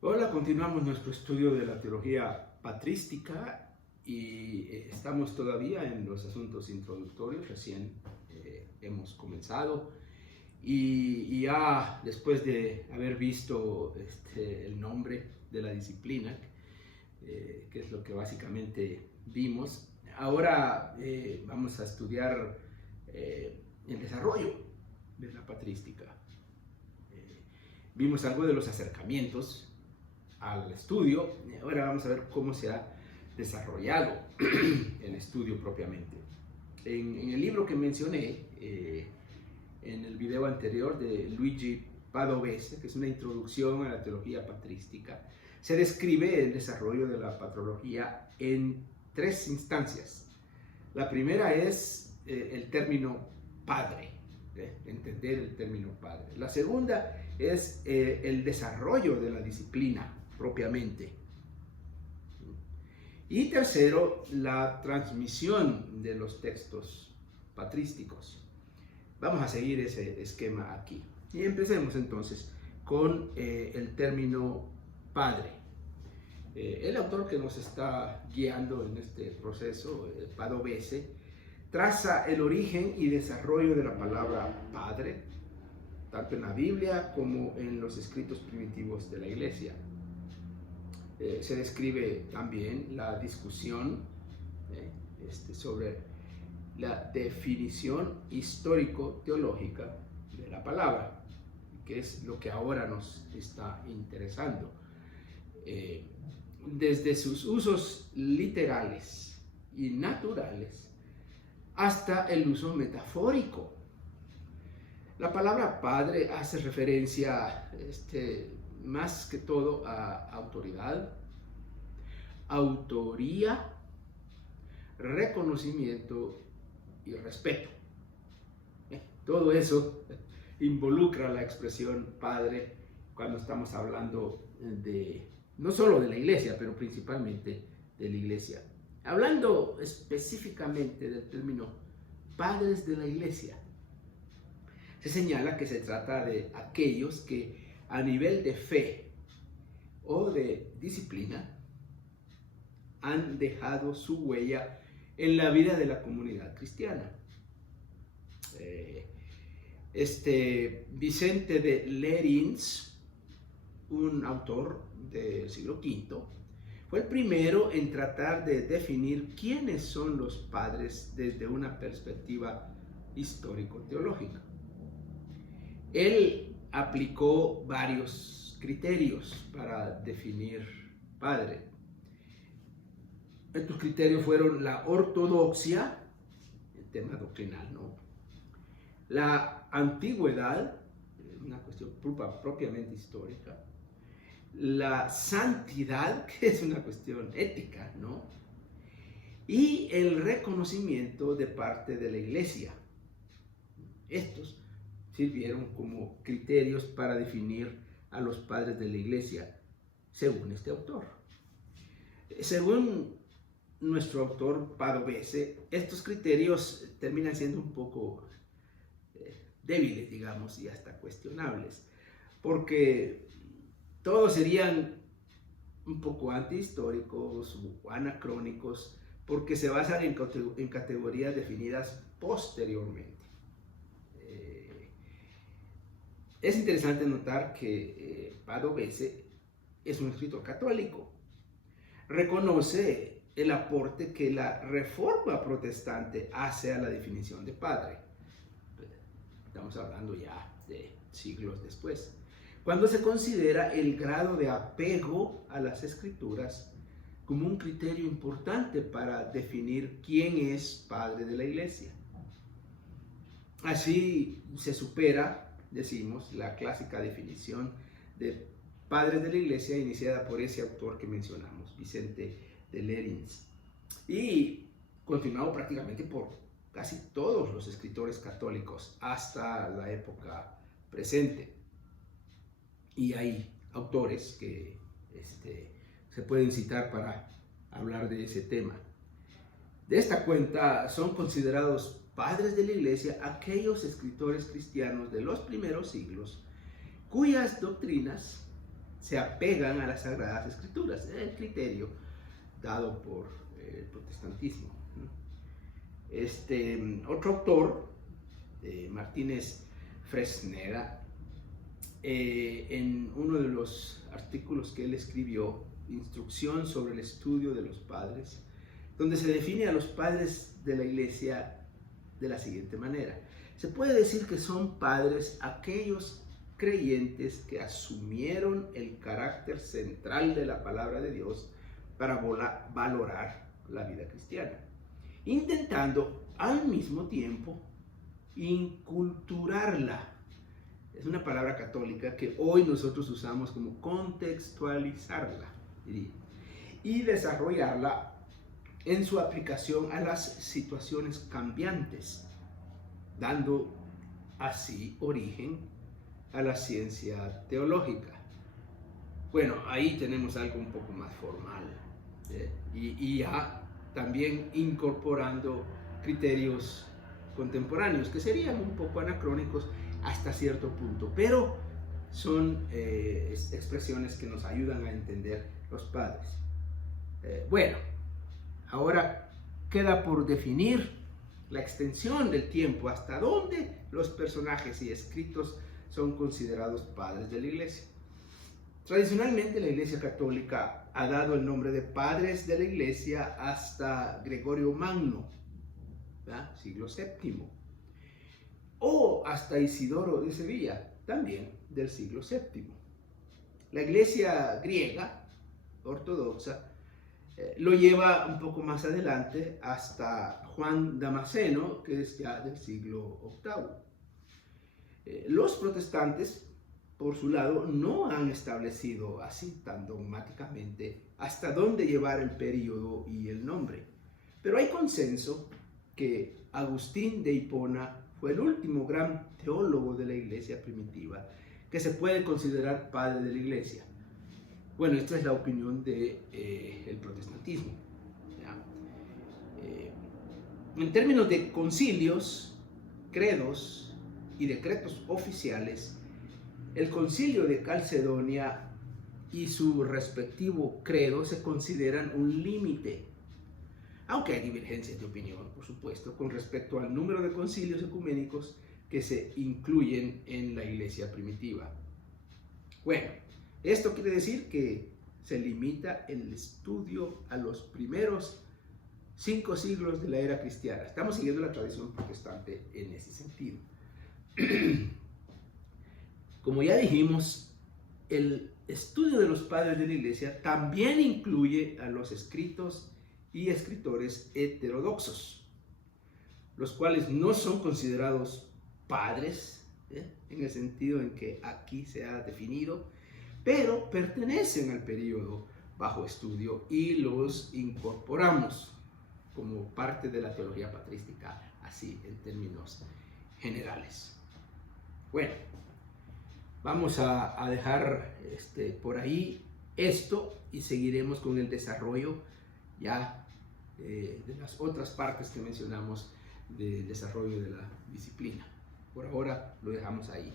Hola, continuamos nuestro estudio de la teología patrística y estamos todavía en los asuntos introductorios, recién hemos comenzado y ya después de haber visto el nombre de la disciplina, que es lo que básicamente vimos, ahora vamos a estudiar el desarrollo de la patrística. Vimos algo de los acercamientos al estudio. Ahora vamos a ver cómo se ha desarrollado el estudio propiamente. En el libro que mencioné en el video anterior de Luigi Padovese, que es una introducción a la teología patrística, se describe el desarrollo de la patrología en tres instancias. La primera es el término padre, entender el término padre. La segunda es el desarrollo de la disciplina propiamente. Y tercero, la transmisión de los textos patrísticos. Vamos a seguir ese esquema aquí. Y empecemos entonces con el término padre. El autor que nos está guiando en este proceso, Padovese, traza el origen y desarrollo de la palabra padre, tanto en la Biblia como en los escritos primitivos de la Iglesia. Se describe también la discusión sobre la definición histórico-teológica de la palabra, que es lo que ahora nos está interesando. Desde sus usos literales y naturales hasta el uso metafórico. La palabra padre hace referencia más que todo a autoridad, autoría, reconocimiento y respeto. Todo eso involucra la expresión padre cuando estamos hablando no solo de la iglesia, pero principalmente de la iglesia. Hablando específicamente del término padres de la iglesia, se señala que se trata de aquellos que a nivel de fe o de disciplina han dejado su huella en la vida de la comunidad cristiana. Vicente de Lérins, un autor del siglo V, fue el primero en tratar de definir quiénes son los padres desde una perspectiva histórico-teológica. Él aplicó varios criterios para definir padre. Estos criterios fueron la ortodoxia, el tema doctrinal, ¿no? La antigüedad, una cuestión propiamente histórica. La santidad, que es una cuestión ética, ¿no? Y el reconocimiento de parte de la iglesia. Estos sirvieron como criterios para definir a los padres de la iglesia, según este autor. Según nuestro autor Padovese, estos criterios terminan siendo un poco débiles, digamos, y hasta cuestionables, porque todos serían un poco antihistóricos o anacrónicos, porque se basan en categorías definidas posteriormente. Es interesante notar que Padovese es un escritor católico. Reconoce el aporte que la Reforma Protestante hace a la definición de padre. Estamos hablando ya de siglos después. Cuando se considera el grado de apego a las Escrituras como un criterio importante para definir quién es padre de la Iglesia. Así se supera, decimos, la clásica definición de padres de la iglesia iniciada por ese autor que mencionamos, Vicente de Lérins, y continuado prácticamente por casi todos los escritores católicos hasta la época presente. Y hay autores que se pueden citar para hablar de ese tema. De esta cuenta son considerados padres de la iglesia aquellos escritores cristianos de los primeros siglos cuyas doctrinas se apegan a las Sagradas Escrituras, el criterio dado por el protestantismo. Otro autor, Martínez Fresneda, en uno de los artículos que él escribió, Instrucción sobre el estudio de los padres, donde se define a los padres de la Iglesia de la siguiente manera. Se puede decir que son padres aquellos creyentes que asumieron el carácter central de la palabra de Dios para valorar la vida cristiana, intentando al mismo tiempo inculturarla. Es una palabra católica que hoy nosotros usamos como contextualizarla, diría, y desarrollarla en su aplicación a las situaciones cambiantes, dando así origen a la ciencia teológica. Bueno, ahí tenemos algo un poco más formal, y ya también incorporando criterios contemporáneos que serían un poco anacrónicos hasta cierto punto, pero son expresiones que nos ayudan a entender los padres. Bueno, ahora queda por definir la extensión del tiempo hasta dónde los personajes y escritos son considerados padres de la Iglesia. Tradicionalmente la Iglesia Católica ha dado el nombre de padres de la Iglesia hasta Gregorio Magno, ¿verdad? Siglo VII, o hasta Isidoro de Sevilla, también del siglo VII. La Iglesia griega ortodoxa lo lleva un poco más adelante hasta Juan Damasceno, que es ya del siglo VIII. Los protestantes, por su lado, no han establecido así tan dogmáticamente hasta dónde llevar el periodo y el nombre. Pero hay consenso que Agustín de Hipona fue el último gran teólogo de la Iglesia primitiva que se puede considerar padre de la Iglesia. Bueno, esta es la opinión del protestantismo. En términos de concilios, credos y decretos oficiales, el concilio de Calcedonia y su respectivo credo se consideran un límite, aunque hay divergencias de opinión, por supuesto, con respecto al número de concilios ecuménicos que se incluyen en la Iglesia primitiva. Bueno, esto quiere decir que se limita el estudio a los primeros 5 siglos de la era cristiana. Estamos siguiendo la tradición protestante en ese sentido. Como ya dijimos, el estudio de los padres de la Iglesia también incluye a los escritos y escritores heterodoxos, los cuales no son considerados padres, en el sentido en que aquí se ha definido, pero pertenecen al periodo bajo estudio y los incorporamos como parte de la teología patrística, así en términos generales. Bueno, vamos a dejar por ahí esto y seguiremos con el desarrollo ya de las otras partes que mencionamos del desarrollo de la disciplina. Por ahora lo dejamos ahí.